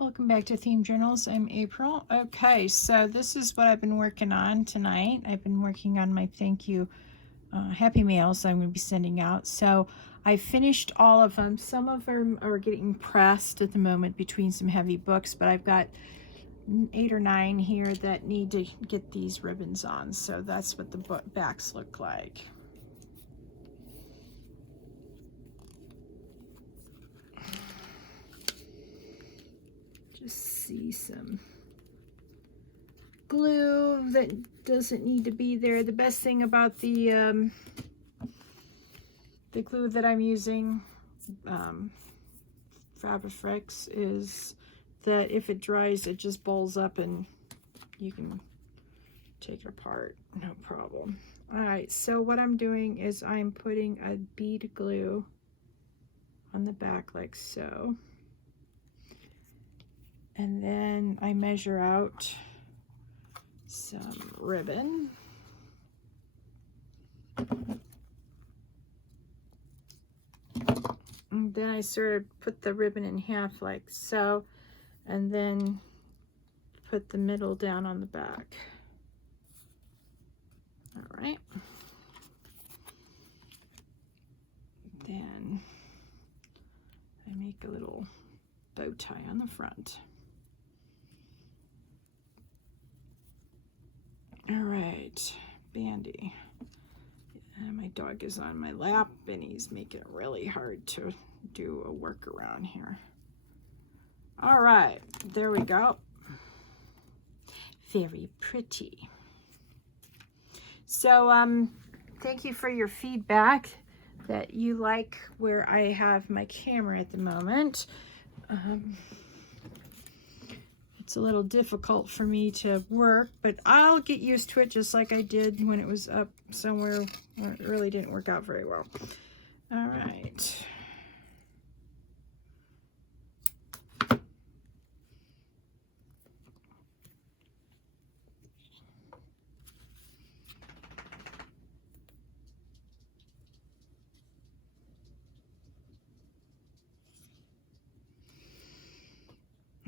Welcome back to Theme Journals. I'm April. Okay, so this is what I've been working on tonight. I've been working on my thank you happy mails I'm going to be sending out. So I finished all of them. Some of them are getting pressed at the moment between some heavy books, but I've got 8 or 9 here that need to get these ribbons on. So that's what the backs look like. Just see some glue that doesn't need to be there. The best thing about the glue that I'm using, Fabriflex, is that if it dries, it just balls up and you can take it apart, no problem. All right, so what I'm doing is I'm putting a bead glue on the back like so. And then I measure out some ribbon. And then I sort of put the ribbon in half like so, and then put the middle down on the back. All right. Then I make a little bow tie on the front. All right, Bandy. And my dog is on my lap and he's making it really hard to do a workaround here. All right, there we go. Very pretty. So thank you for your feedback that you like where I have my camera at the moment. It's a little difficult for me to work, but I'll get used to it just like I did when it was up somewhere where it really didn't work out very well. All right.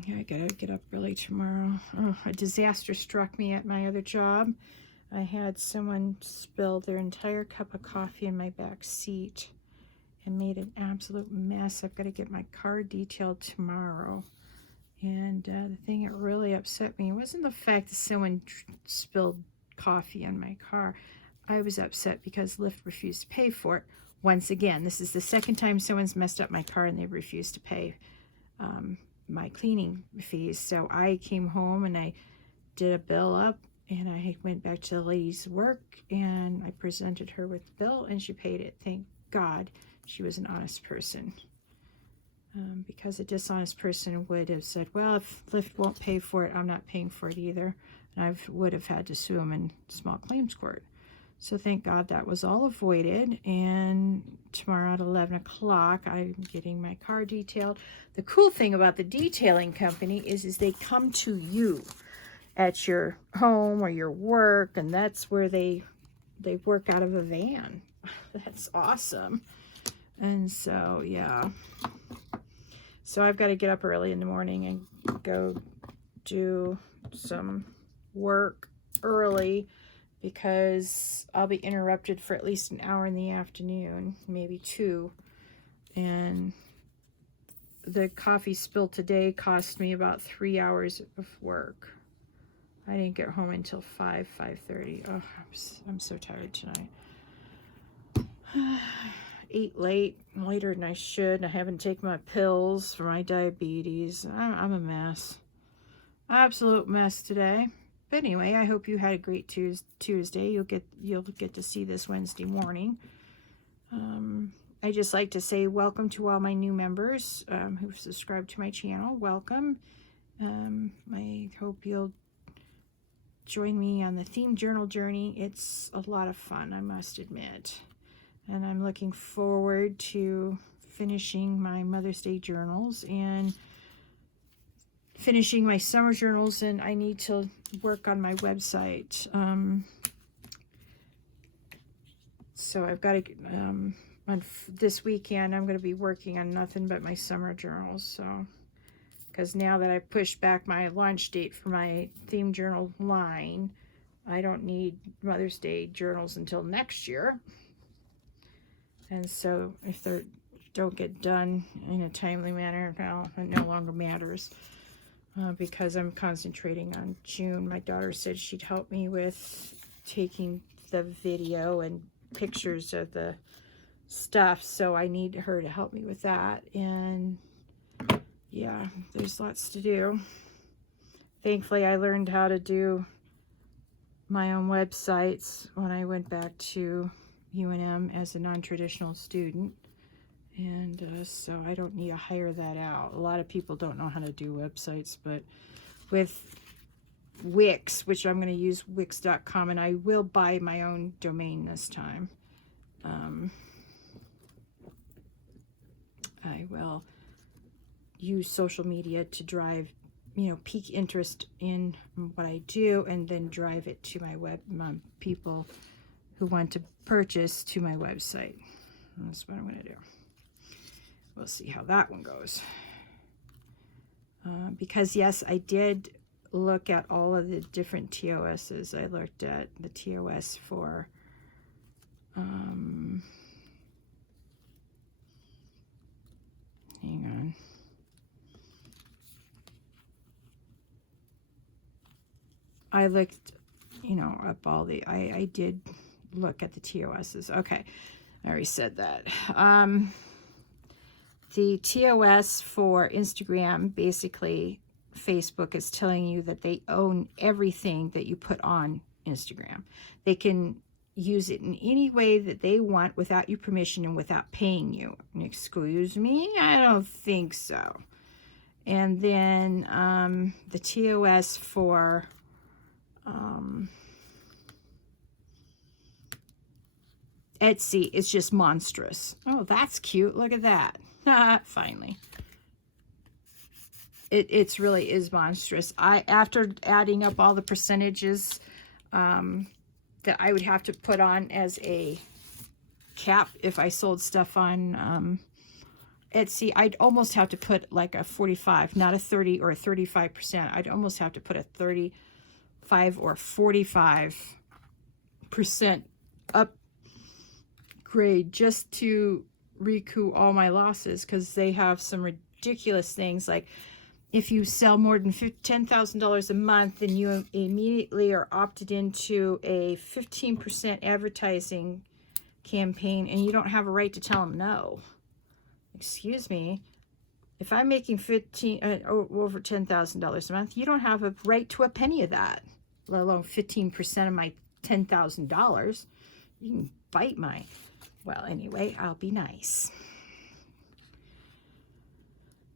Yeah, I gotta get up early tomorrow. Oh, a disaster struck me at my other job. I had someone spill their entire cup of coffee in my back seat and made an absolute mess. I've got to get my car detailed tomorrow. And the thing that really upset me wasn't the fact that someone spilled coffee on my car. I was upset because Lyft refused to pay for it. Once again, this is the second time someone's messed up my car and they've refused to pay my cleaning fees. So I came home and I did a bill up and I went back to the lady's work and I presented her with the bill and she paid it. Thank God she was an honest person. Because a dishonest person would have said, well, if Lyft won't pay for it, I'm not paying for it either. And I would have had to sue them in small claims court. So thank God that was all avoided. And tomorrow at 11 o'clock, I'm getting my car detailed. The cool thing about the detailing company is they come to you at your home or your work, and that's where they work out of a van. That's awesome. And so, yeah. So I've got to get up early in the morning and go do some work early because I'll be interrupted for at least an hour in the afternoon, maybe 2. And the coffee spill today cost me about 3 hours of work. I didn't get home until 5:30. Oh, I'm so tired tonight. Ate later than I should. I haven't taken my pills for my diabetes. I'm a mess. Absolute mess today. But anyway, I hope you had a great Tuesday. You'll get to see this Wednesday morning. I just like to say welcome to all my new members who've subscribed to my channel. Welcome. I hope you'll join me on the theme journal journey. It's a lot of fun, I must admit. And I'm looking forward to finishing my Mother's Day journals and finishing my summer journals, and I need to work on my website. So I've got to, on this weekend, I'm going to be working on nothing but my summer journals. So because now that I pushed back my launch date for my theme journal line, I don't need Mother's Day journals until next year. And so if they don't get done in a timely manner, well, it no longer matters, because I'm concentrating on June. My daughter said she'd help me with taking the video and pictures of the stuff, so I need her to help me with that. And yeah, there's lots to do. Thankfully, I learned how to do my own websites when I went back to UNM as a non-traditional student, and so I don't need to hire that out. A lot of people don't know how to do websites, but with Wix, which I'm going to use wix.com, and I will buy my own domain this time. I will use social media to drive, pique interest in what I do, and then drive it to my people who want to purchase to my website. That's what I'm going to do. We'll see how that one goes. Because yes, I did look at all of the different TOSs. I looked at the TOS for hang on. I looked, up all the, I did look at the TOSs. Okay, I already said that. The TOS for Instagram, basically, Facebook is telling you that they own everything that you put on Instagram. They can use it in any way that they want without your permission and without paying you. Excuse me? I don't think so. And then the TOS for Etsy is just monstrous. Oh, that's cute. Look at that. Finally. It's really is monstrous. After adding up all the percentages that I would have to put on as a cap if I sold stuff on Etsy, I'd almost have to put like a 45, not a 30 or a 35%. I'd almost have to put a 35 or 45% upgrade just to recoup all my losses, because they have some ridiculous things like if you sell more than $10,000 a month, then you immediately are opted into a 15% advertising campaign, and you don't have a right to tell them no. Excuse me. If I'm making over $10,000 a month, you don't have a right to a penny of that, let alone 15% of my $10,000. You can bite my... Well, anyway, I'll be nice.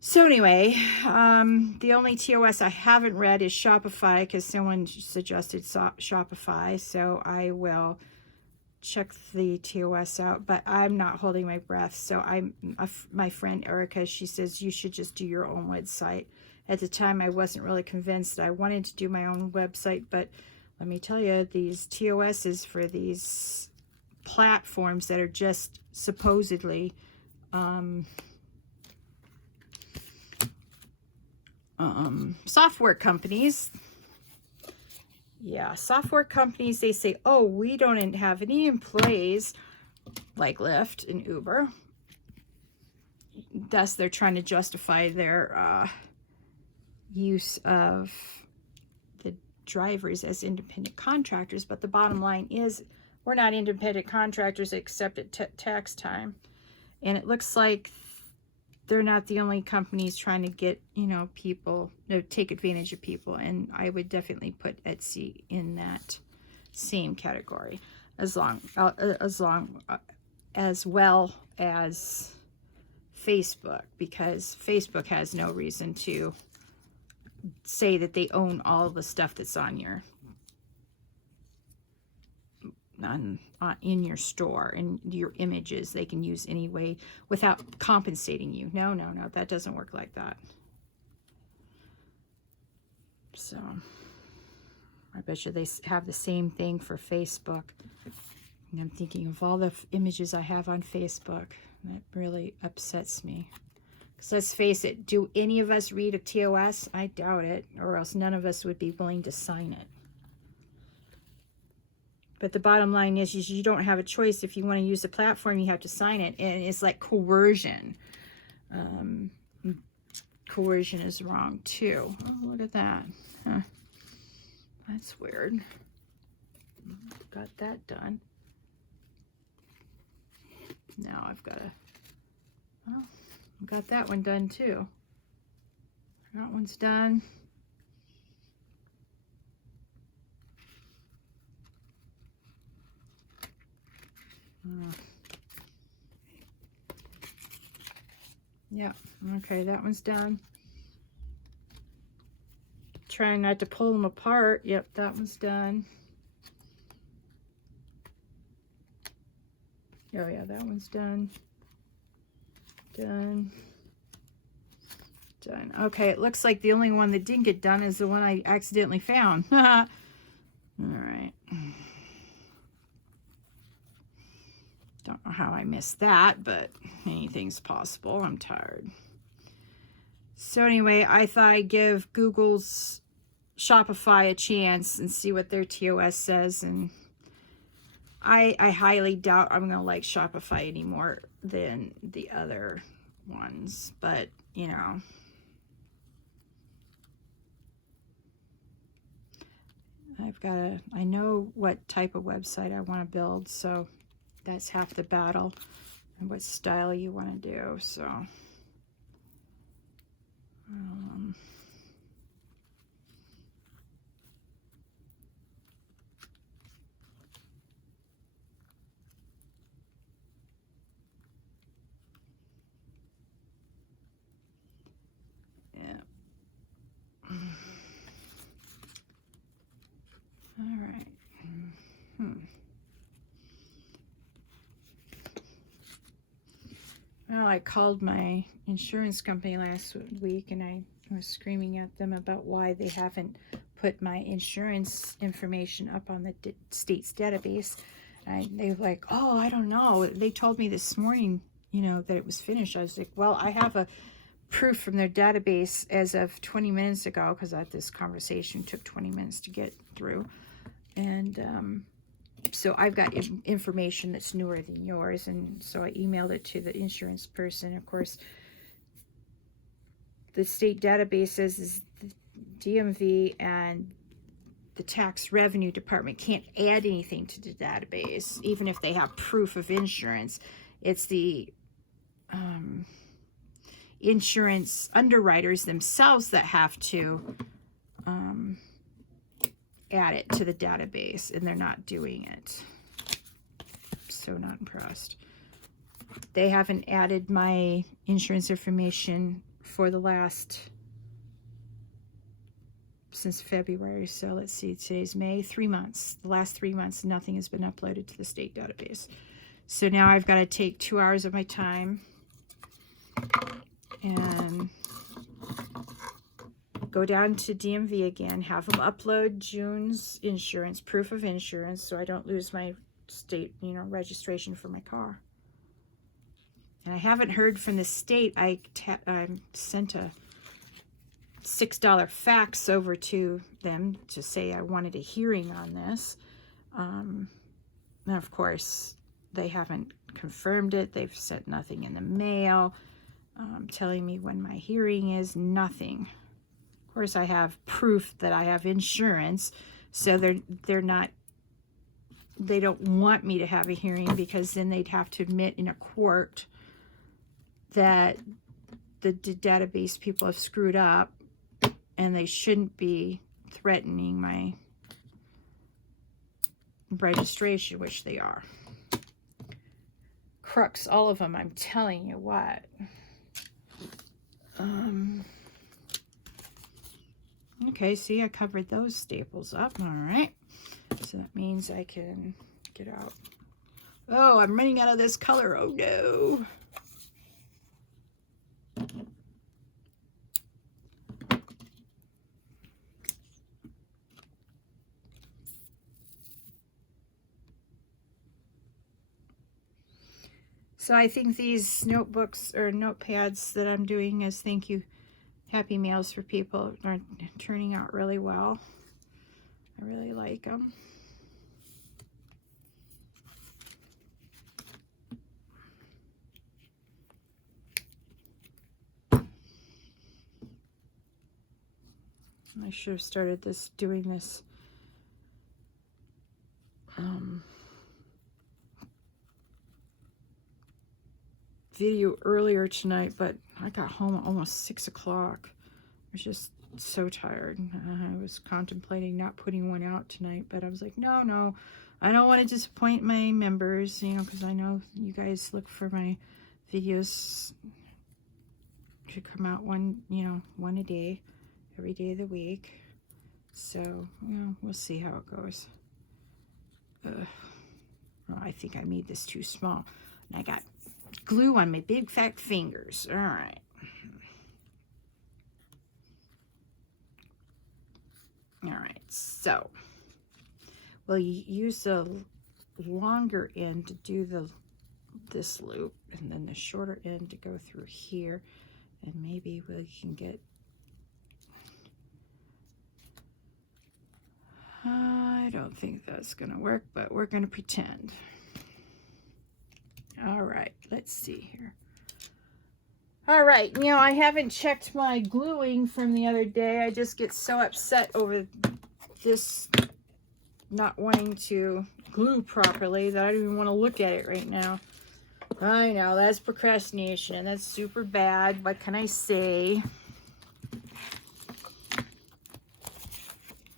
So anyway, the only TOS I haven't read is Shopify, because someone suggested Shopify, so I will check the TOS out, but I'm not holding my breath. So my friend Erica, she says you should just do your own website. At the time, I wasn't really convinced. I wanted to do my own website, but let me tell you, these TOSs for these platforms that are just supposedly software companies. Yeah, software companies, they say, oh, we don't have any employees, like Lyft and Uber. Thus, they're trying to justify their use of the drivers as independent contractors. But the bottom line is, we're not independent contractors except at tax time. And it looks like they're not the only companies trying to get, people, take advantage of people. And I would definitely put Etsy in that same category, as well as Facebook, because Facebook has no reason to say that they own all the stuff that's on your in your store, and your images they can use anyway without compensating you. No, that doesn't work like that. So I bet you they have the same thing for Facebook. And I'm thinking of all the images I have on Facebook. That really upsets me, Because let's face it, do any of us read a TOS? I doubt it, or else none of us would be willing to sign it. But the bottom line is you don't have a choice. If you want to use the platform, you have to sign it. And it's like coercion. Coercion is wrong too. Oh, look at that. Huh. That's weird. Got that done. Now I've got to, well, I've got that one done too. That one's done. Yeah, okay, that one's done. Trying not to pull them apart. Yep, that one's done. Oh yeah, that one's done. Done. Done. Okay, it looks like the only one that didn't get done is the one I accidentally found. All right. Don't know how I missed that, but anything's possible. I'm tired. So anyway, I thought I'd give Google's Shopify a chance and see what their TOS says. And I highly doubt I'm going to like Shopify any more than the other ones. But, you know, I know what type of website I want to build, so that's half the battle, and what style you want to do. So yeah. All right. Well, I called my insurance company last week and I was screaming at them about why they haven't put my insurance information up on the state's database. They were like, oh, I don't know. They told me this morning, you know, that it was finished. I was like, well, I have a proof from their database as of 20 minutes ago, because this conversation took 20 minutes to get through. And so I've got information that's newer than yours, and so I emailed it to the insurance person. Of course, the state database says is the DMV and the tax revenue department can't add anything to the database, even if they have proof of insurance. It's the insurance underwriters themselves that have to add it to the database, and they're not doing it. So not impressed. They haven't added my insurance information for the last, since February. So let's see, today's May, 3 months. The last 3 months, nothing has been uploaded to the state database. So now I've got to take 2 hours of my time and go down to DMV again, have them upload June's insurance, proof of insurance, so I don't lose my state, you know, registration for my car. And I haven't heard from the state. I sent a $6 fax over to them to say I wanted a hearing on this. And of course, they haven't confirmed it. They've sent nothing in the mail telling me when my hearing is. Nothing. Of course, I have proof that I have insurance, so they're not. They don't want me to have a hearing, because then they'd have to admit in a court that the database people have screwed up, and they shouldn't be threatening my registration, which they are. Crooks, all of them, I'm telling you what. Okay, see, I covered those staples up. All right. So that means I can get out. Oh, I'm running out of this color. Oh, no. So I think these notebooks or notepads that I'm doing as thank you happy mails for people are turning out really well. I really like them. I should have started doing this video earlier tonight, but I got home at almost 6 o'clock. I was just so tired. I was contemplating not putting one out tonight, but I was like, no, I don't want to disappoint my members, you know, because I know you guys look for my videos to come out one a day, every day of the week. So, you know, we'll see how it goes. Well, I think I made this too small. And I got glue on my big fat fingers. All right. All right, so we'll use the longer end to do this loop, and then the shorter end to go through here, and maybe we can get I don't think that's gonna work, but we're gonna pretend. All right, let's see here. All right, you know, I haven't checked my gluing from the other day. I just get so upset over this not wanting to glue properly that I don't even want to look at it right now. I know, that's procrastination, and that's super bad. What can I say?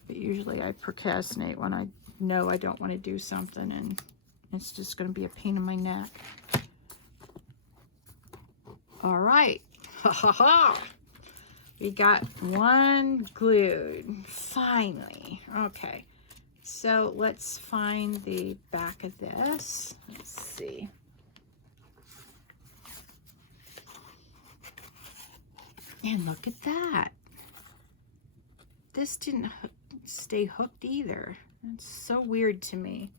But usually I procrastinate when I know I don't want to do something, and it's just going to be a pain in my neck. All right. Ha ha ha. We got one glued. Finally. Okay. So let's find the back of this. Let's see. And look at that. This didn't stay hooked either. It's so weird to me.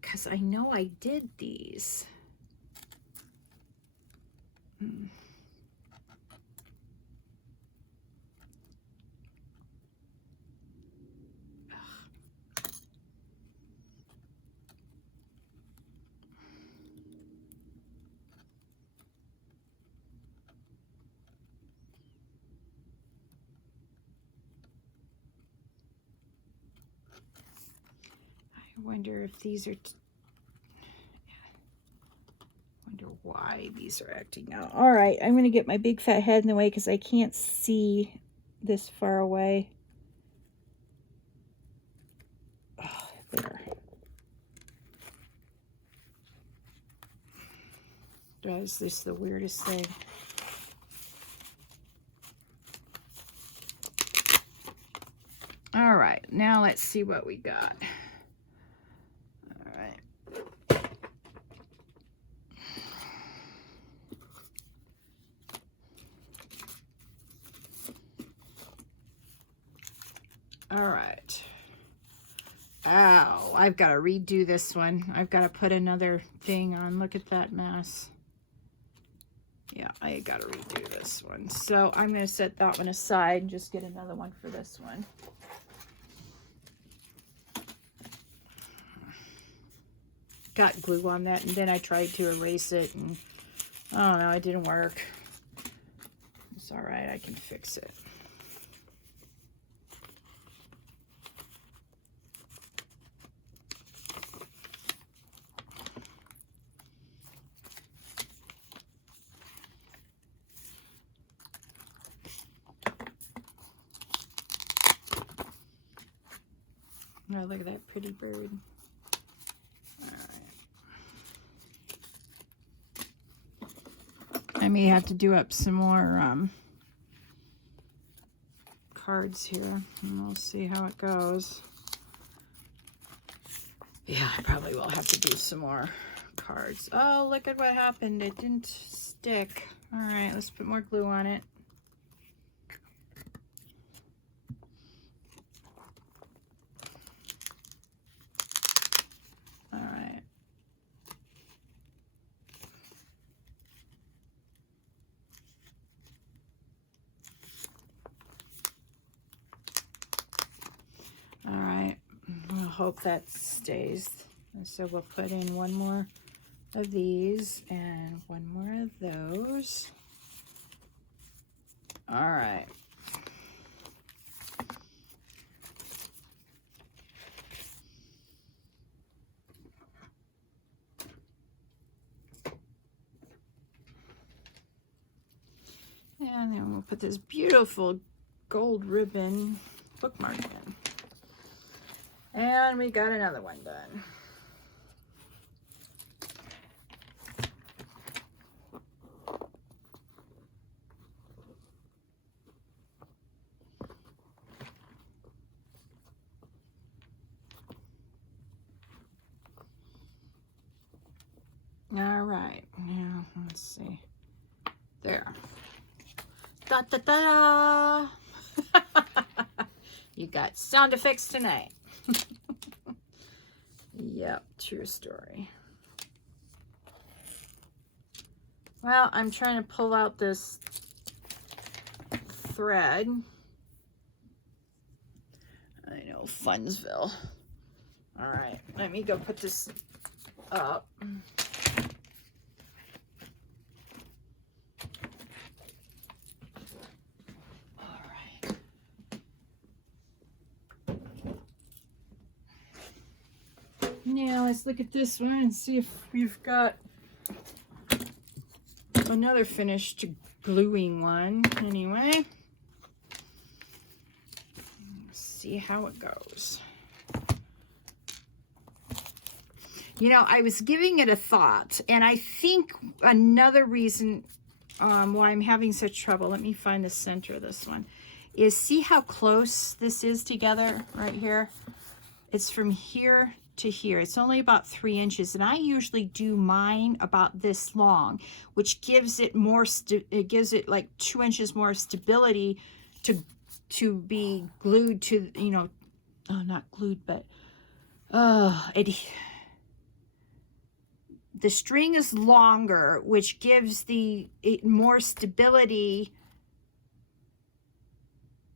Because I know I did these. I wonder if these are... wonder why these are acting out. All right, I'm going to get my big fat head in the way because I can't see this far away. Oh, there. Is this the weirdest thing? All right, now let's see what we got. All right. All right. Ow, I've got to redo this one. I've got to put another thing on. Look at that mess. Yeah, I got to redo this one. So I'm going to set that one aside and just get another one for this one. Got glue on that, and then I tried to erase it, and oh no, it didn't work. It's all right, I can fix it. Oh, look at that pretty bird. I may have to do up some more cards here, and we'll see how it goes. Yeah, I probably will have to do some more cards. Oh, look at what happened. It didn't stick. All right, let's put more glue on it. All right. hope that stays. And so we'll put in one more of these and one more of those. All right. And then we'll put this beautiful gold ribbon bookmark in. And we got another one done. All right, now let's see. There. Da da da! You got sound effects tonight. Yep, true story. Well, I'm trying to pull out this thread. I know, Funsville. All right, let me go put this up. Now let's look at this one and see if we've got another finished gluing one. Anyway, let's see how it goes. You know, I was giving it a thought, and I think another reason why I'm having such trouble, let me find the center of this one, is see how close this is together right here? It's from here to here. It's only about 3 inches, and I usually do mine about this long, which gives it more, it gives it like 2 inches more stability to be glued to, you know, oh, not glued, but the string is longer, which gives it more stability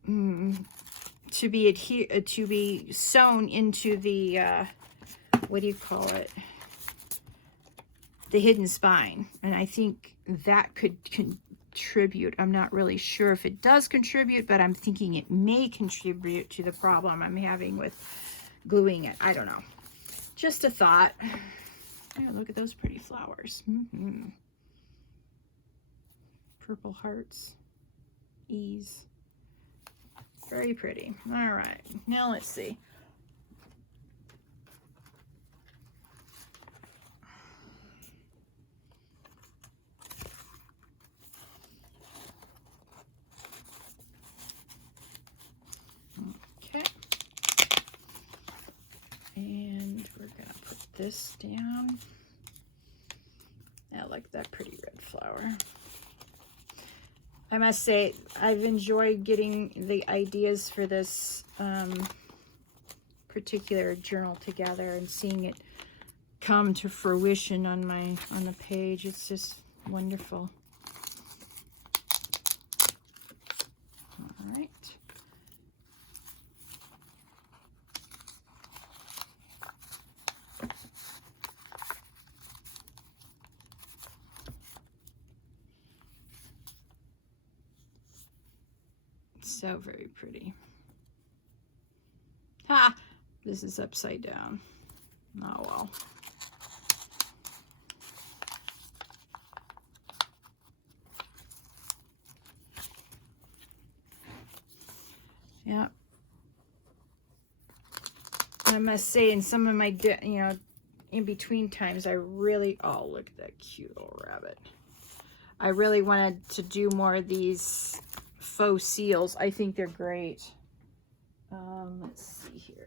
to be sewn into the what do you call it, the hidden spine. And I think that could contribute. I'm not really sure if it does contribute, but I'm thinking it may contribute to the problem I'm having with gluing it. I don't know, just a thought. Oh, look at those pretty flowers. Purple hearts, ease. Very pretty. All right, now let's see. Okay. And we're gonna put this down. I like that pretty red flower. I must say, I've enjoyed getting the ideas for this particular journal together and seeing it come to fruition on the page. It's just wonderful. All right. So very pretty. Ha! This is upside down. Oh well. Yeah. I must say, in some of my, you know, in between times, I really, oh, look at that cute little rabbit. I really wanted to do more of these faux seals. I think they're great. Let's see here.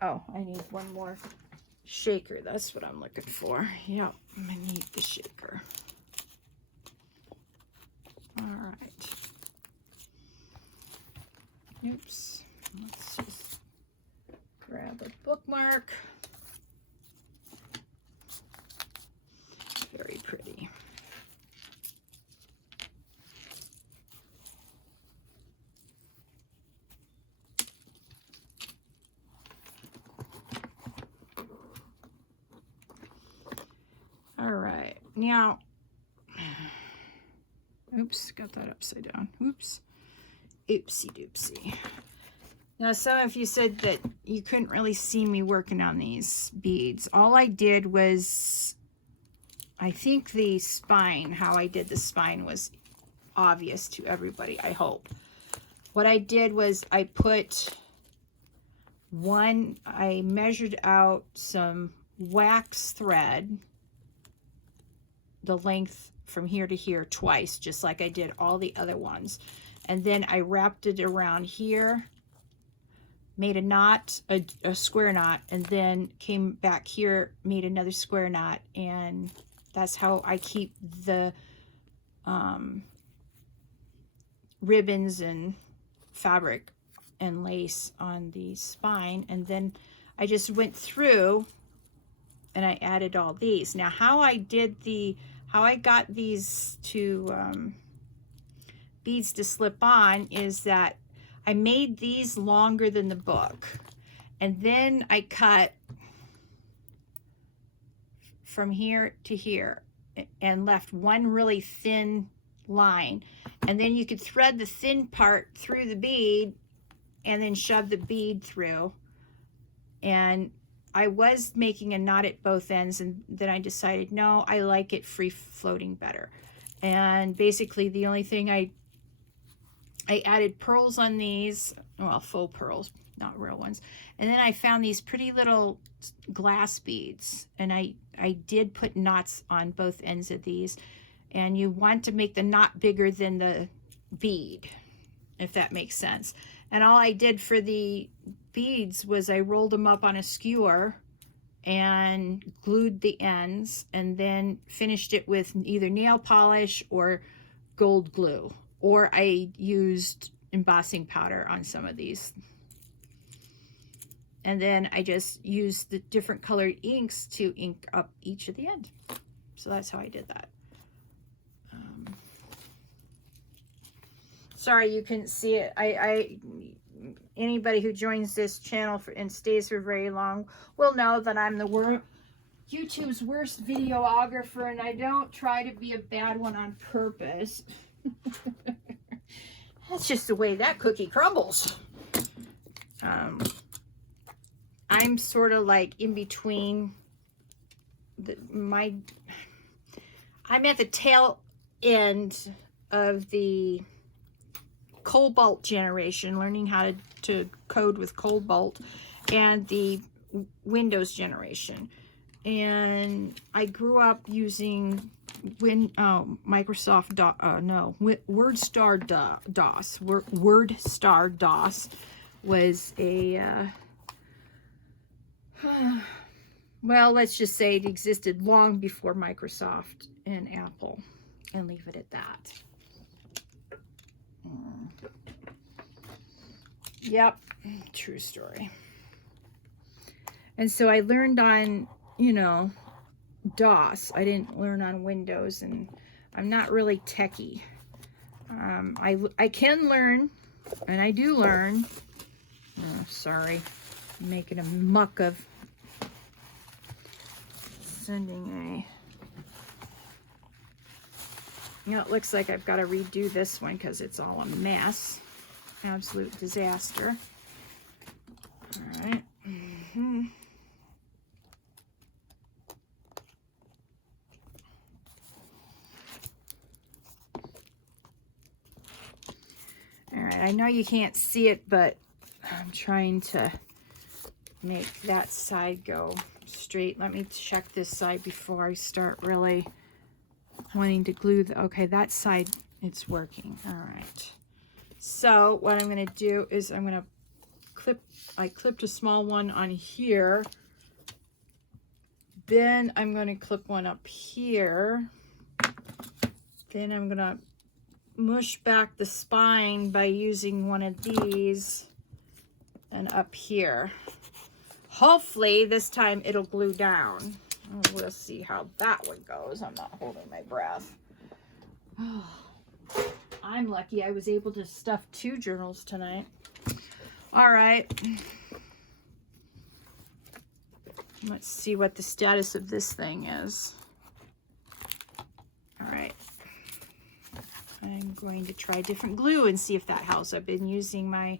Oh, I need one more shaker. That's what I'm looking for. Yep, I need the shaker. All right. Oops. Let's just grab a bookmark. Very pretty. Now, oops, got that upside down. Oops. Oopsie doopsie. Now, some of you said that you couldn't really see me working on these beads. All I did was, I think the spine, how I did the spine was obvious to everybody, I hope. What I did was I put I measured out some wax thread, the length from here to here twice, just like I did all the other ones. And then I wrapped it around here, made a knot, a square knot, and then came back here, made another square knot, and that's how I keep the ribbons and fabric and lace on the spine. And then I just went through and I added all these. Now, how I got these beads to slip on is that I made these longer than the book, and then I cut from here to here and left one really thin line, and then you could thread the thin part through the bead and then shove the bead through. And I was making a knot at both ends, and then I decided, no, I like it free floating better. And basically the only thing I added pearls on these, well, faux pearls, not real ones. And then I found these pretty little glass beads, and I did put knots on both ends of these. And you want to make the knot bigger than the bead, if that makes sense. And all I did for the beads was I rolled them up on a skewer and glued the ends, and then finished it with either nail polish or gold glue, or I used embossing powder on some of these. And then I just used the different colored inks to ink up each of the end. So that's how I did that. Sorry you couldn't see it. Anybody who joins this channel and stays for very long will know that I'm the YouTube's worst videographer, and I don't try to be a bad one on purpose. That's just the way that cookie crumbles. I'm sort of like in between I'm at the tail end of the Cobalt generation, learning how to code with Cobalt, and the Windows generation. And I grew up using Microsoft WordStar DOS. WordStar DOS was a well, let's just say it existed long before Microsoft and Apple, and leave it at that. Yep, true story. And so I learned on, DOS. I didn't learn on Windows, and I'm not really techie. I can learn, and I do learn. Oh, sorry, I'm making a muck of sending it looks like I've got to redo this one because it's all a mess. Absolute disaster. All right. All right, I know you can't see it, but I'm trying to make that side go straight. Let me check this side before I start really wanting to glue okay, that side, it's working. All right. So what I'm going to do is I'm going to I clipped a small one on here. Then I'm going to clip one up here. Then I'm going to mush back the spine by using one of these, and up here. Hopefully this time it'll glue down. We'll see how that one goes. I'm not holding my breath. Oh, I'm lucky I was able to stuff 2 journals tonight. All right. Let's see what the status of this thing is. I'm going to try different glue and see if that helps. I've been using my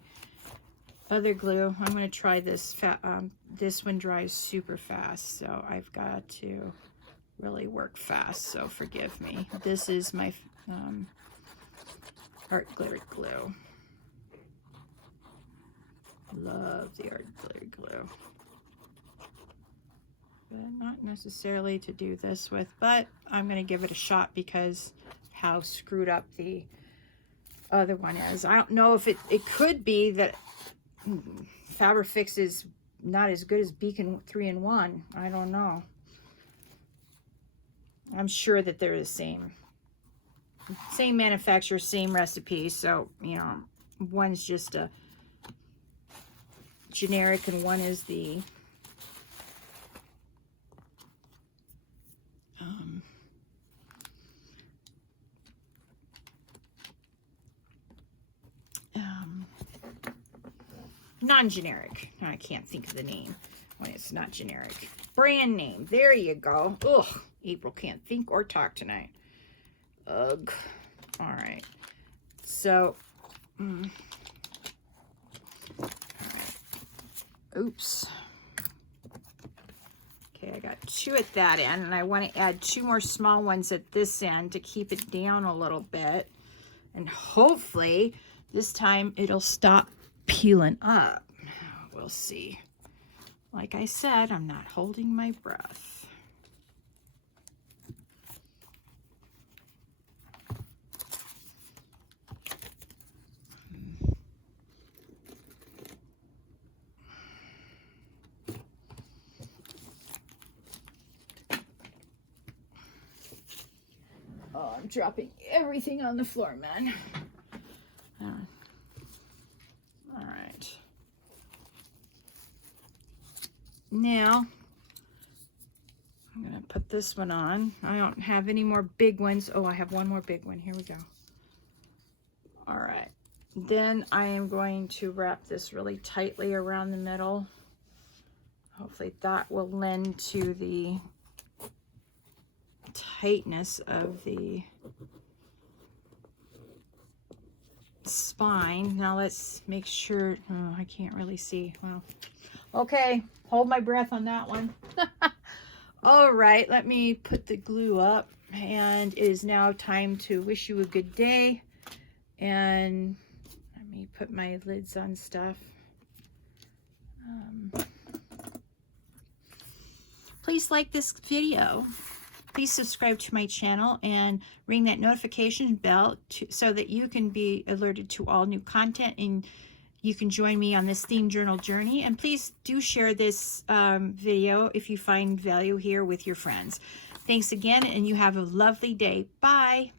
other glue. I'm going to try this. This one dries super fast, so I've got to really work fast, so forgive me. This is my art glitter glue. Love the art glitter glue. But not necessarily to do this with, but I'm going to give it a shot because how screwed up the other one is. I don't know if it could be that Fabrifix is not as good as Beacon 3-in-1. I don't know. I'm sure that they're the same manufacturer, same recipe. So, you know, one's just a generic and one is the non-generic. I can't think of the name when it's not generic. Brand name. There you go. Ugh. April can't think or talk tonight. Ugh. All right. So, all right. Oops. Okay, I got 2 at that end, and I want to add 2 more small ones at this end to keep it down a little bit. And hopefully, this time it'll stop peeling up. We'll see. Like I said, I'm not holding my breath. Oh, I'm dropping everything on the floor, man. All right. Now, I'm going to put this one on. I don't have any more big ones. Oh, I have one more big one. Here we go. All right. Then I am going to wrap this really tightly around the middle. Hopefully that will lend to the tightness of the spine. Now let's make sure. Oh, I can't really see. Wow. Okay, hold my breath on that one. All right, let me put the glue up, and it is now time to wish you a good day. And let me put my lids on stuff. Please like this video. Please subscribe to my channel and ring that notification bell so that you can be alerted to all new content and you can join me on this theme journal journey. And please do share this video if you find value here with your friends. Thanks again, and you have a lovely day. Bye.